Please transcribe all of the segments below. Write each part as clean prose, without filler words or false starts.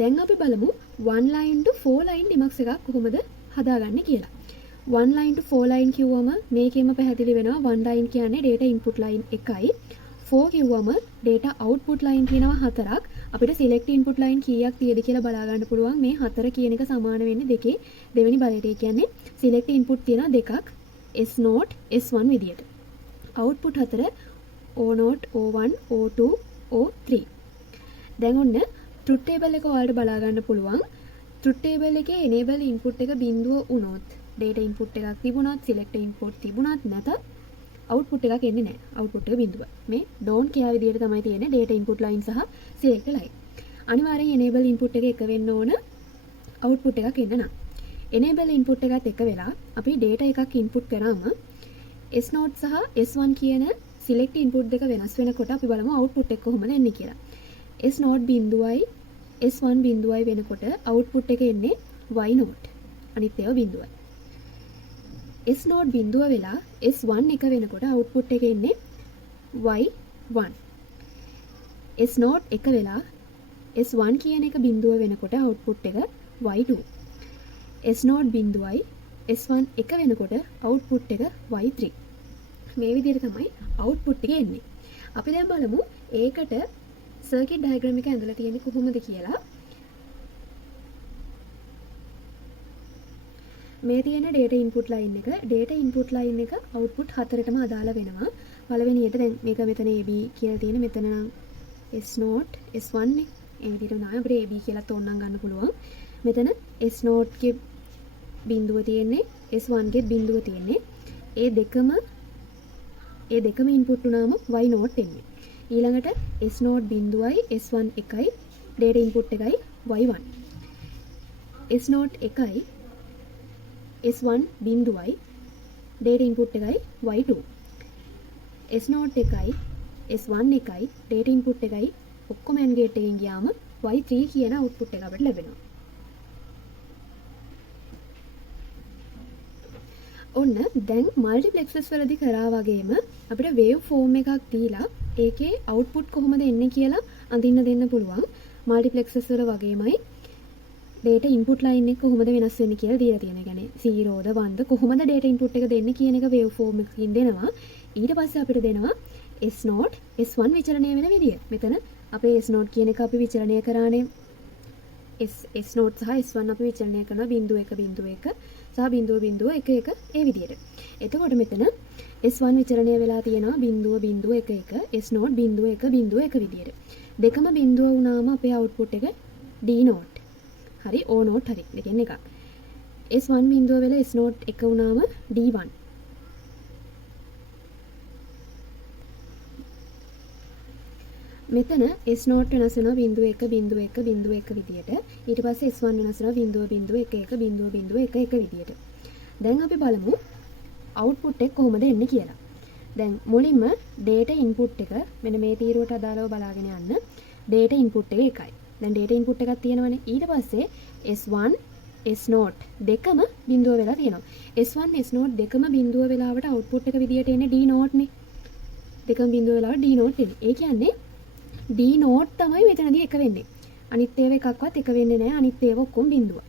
දැන් අපි බලමු 1 line to 4 line ඩිමක්ස් එකක් කොහොමද හදාගන්නේ කියලා. 1 line to 4 line කිව්වම මේකෙම පැහැදිලි වෙනවා 1 line කියන්නේ data input line එකයි. 4 කිව්වම data output line කියනවා හතරක්. අපිට select input line කීයක් තියෙද කියලා බලා ගන්න පුළුවන්. මේ හතර කියන එක සමාන වෙන්නේ දෙකේ දෙවෙනි බලයට. ඒ කියන්නේ select input තියෙනවා දෙකක් S0 S1 විදියට. output හතර O0 O1 O2 O3. දැන් ඔන්න truth table එක ඔයාලට බලා ගන්න පුළුවන්. truth table එකේ enable input එක බිඳුව වුණොත් data input එකක් තිබුණත් select input තිබුණත් නැතත් output එකක් එන්නේ නැහැ. output එක බිඳුව. මේ don't care විදියට තමයි තියෙන්නේ data input line සහ select line. අනිවාර්යෙන් enable input එක එක වෙන්න ඕන output එකක් එන්න නම්. enable input එකත් එක වෙලා අපි data එකක් input කරාම S0 සහ S1 කියන select input දෙක වෙනස් වෙනකොට අපි බලමු output එක කොහොමද එන්නේ කියලා. S0 බිඳුවයි S1 බිඳුවයි වෙනකොට output එක එන්නේ Y0. අනිත් ඒවා බිඳුවයි. S0 බිඳුව වෙලා S1 එක වෙනකොට output එක එන්නේ Y1. S0 එක වෙලා S1 කියන එක බිඳුව වෙනකොට output එක Y2. S0 බිඳුවයි S1 එක වෙනකොට output එක Y3. මේ විදිහට තමයි output එක එන්නේ. අපි දැන් බලමු ඒකට circuit diagram එක ඇඳලා තියෙන්නේ කොහොමද කියලා. මේ තියෙන data input line එක output හතරටම අදාළ වෙනවා. පළවෙනියට දැන් මේක මෙතන AB කියලා තියෙන මෙතන නම් S0 S1 නේ. ඒ විදිහට නෑ අපිට AB කියලා තෝරන්න ගන්න පුළුවන්. මෙතන S0 ගේ බිඳුව තියෙන්නේ S1 ගේ බිඳුව තියෙන්නේ. ඒ දෙකම input වුණාම Y0 එන්නේ. ඊළඟට S0 බිඳුවයි S1 එකයි data input එකයි Y1. S0 එකයි S1 බිඳුවයි data input එකයි Y2. S0 එකයි S1 එකයි data input එකයි ඔක්කොම AND gate එකෙන් ගියාම Y3 කියන output එක අපිට ලැබෙනවා. ඔන්න දැන් multiplexers වලදී කරා වගේම අපිට wave form එකක් දීලා ඒකේ output කොහොමද එන්නේ කියලා අඳින්න දෙන්න පුළුවන්. multiplexers වල වගේමයි data input line එක කොහොමද වෙනස් වෙන්නේ කියලා දීලා තියෙනවා. يعني 0ද 1ද කොහොමද data input එක දෙන්නේ කියන එක wave form එකකින් දෙනවා. ඊට පස්සේ අපිට දෙනවා S0 S1 විචලනය වෙන විදිය. මෙතන අපේ S0 කියන එක අපි විචලනය කරානේ. S0 සහ S1 අපි විචලනය කරනවා බිඳුව 1 බිඳුව 1 සහ බිඳුව 1 1 ඒ විදියට. එතකොට මෙතන S1 විචලනය වෙලා තියෙනවා බිඳුව 1 1 S0 බිඳුව 1 විදියට. දෙකම බිඳුව වුණාම අපේ output එක D0. හරි O0 හරි. දෙකෙන් එකක්. S1 බිඳුව වෙලා S0 එක වුණාම D1. මෙතන S0 වෙනස් වෙනවා බිඳුව 1 විදියට. ඊට පස්සේ S1 වෙනස් වෙනවා බිඳුව 1 විදියට. දැන් අපි බලමු output එක කොහොමද එන්නේ කියලා. දැන් මුලින්ම data input එක මෙන්න මේ තීරුවට අදාළව බලාගෙන යන්න. data input එක එකයි. දැන් data input එකක් තියෙනවනේ. ඊට පස්සේ S1 S0 දෙකම බිඳුව වෙලා තියෙනවා. S1 S0 දෙකම බිඳුව වෙලාවට output එක විදියට එන්නේ D0 නේ. දෙකම බිඳුව වෙලාවට D0 එන්නේ. ඒ කියන්නේ D0 තමයි මෙතනදී එක වෙන්නේ. අනිත් ඒවා එකක්වත් එක වෙන්නේ නැහැ. අනිත් ඒවා ඔක්කොම බිඳුව.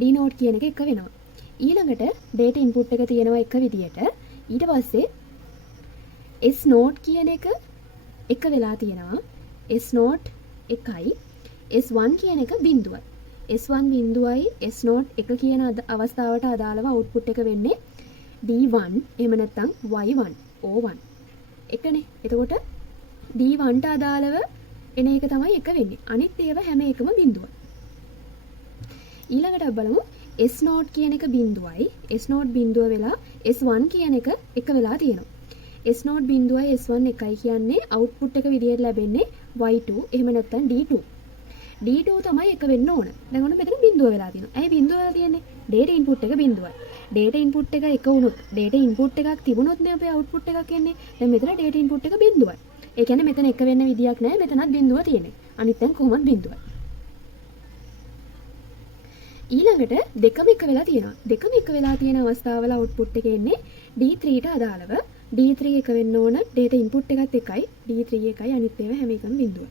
D0 කියන එක එක වෙනවා. ඊළඟට data input එක තියෙනවා එක විදියට. ඊට පස්සේ S0 කියන එක එක වෙලා තියෙනවා. S0 එකයි S1 කියන එක බිඳුවයි. S1 බිඳුවයි S0 එක කියන අවස්ථාවට අදාළව output එක වෙන්නේ D1 එහෙම නැත්නම් Y1 O1 එකනේ. එතකොට D1 ට අදාළව එන එක තමයි එක වෙන්නේ. අනිත් ඒවා හැම එකම බිඳුවයි. ඊළඟට බලමු S0 කියන එක බිඳුවයි S0 බිඳුව වෙලා S1 කියන එක එක වෙලා තියෙනවා. S0 බිඳුවයි S1 එකයි කියන්නේ output එක විදියට ලැබෙන්නේ Y2 එහෙම නැත්නම් D2. D2 තමයි එක වෙන්න ඕන. දැන් ඔන්න මෙතන බිඳුව වෙලා තියෙනවා. ඇයි බිඳුව වෙලා තියෙන්නේ? data input එක බිඳුවයි. data input එක එක වුණොත් data input එකක් තිබුණොත් නේ අපේ output එකක් එන්නේ. දැන් මෙතන data input එක බිඳුවයි. ඒ කියන්නේ මෙතන එක වෙන්න විදියක් නැහැ. මෙතනත් බිඳුව තියෙන්නේ. අනිත් දැන් කොහොමද බිඳුවයි. ඊළඟට දෙකම එක වෙලා තියෙනවා. දෙකම එක වෙලා තියෙන අවස්ථාවල output එක එන්නේ D3 ට අදාළව. D3 එක වෙන්න ඕන data input එකත් එකයි. D3 එකයි අනිත් ඒවා හැම එකම බිඳුවයි.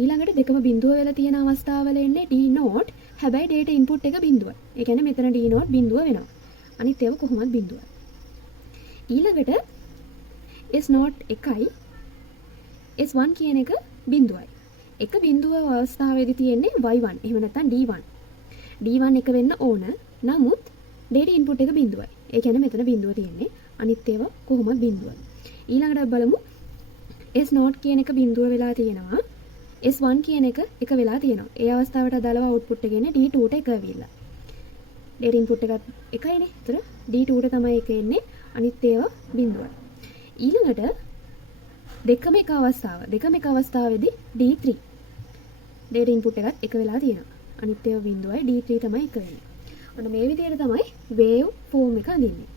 ඊළඟට දෙකම බිඳුව වෙලා තියෙන අවස්ථාවල එන්නේ D not. හැබැයි data input එක බිඳුවයි. ඒ කියන්නේ මෙතන D not බිඳුව වෙනවා. අනිත් ඒවා කොහොමද බිඳුවයි. ඊළඟට S not එකයි S1 කියන එක බිඳුවයි. එක බිඳුව අවස්ථාවේදී තියෙන්නේ Y1. එහෙම නැත්නම් D1. D1 එක වෙන්න ඕන. නමුත් data input එක බිඳුවයි. ඒ කියන්නේ මෙතන බිඳුව තියෙන්නේ. අනිත් ඒවා කොහොමද බිඳුව. ඊළඟට බලමු S not කියන එක බිඳුව වෙලා තියෙනවා. S1 කියන එක වෙලා තියෙනවා. ඒ අවස්ථාවට අදාළව output එක එන්නේ D2ට එක වෙවිලා. data input එකත් එකයිනේ. ඒතර D2ට තමයි එක එන්නේ. අනිත් ඒවා බිඳුවයි. ඊළඟට දෙකම එක අවස්ථාවේදී D3 data input එකත් එක වෙලා තියෙනවා. අනිත් ඒවා බිඳුවයි D3 තමයි එක වෙන්නේ. ඔන්න මේ විදිහට තමයි wave form එක අඳින්නේ.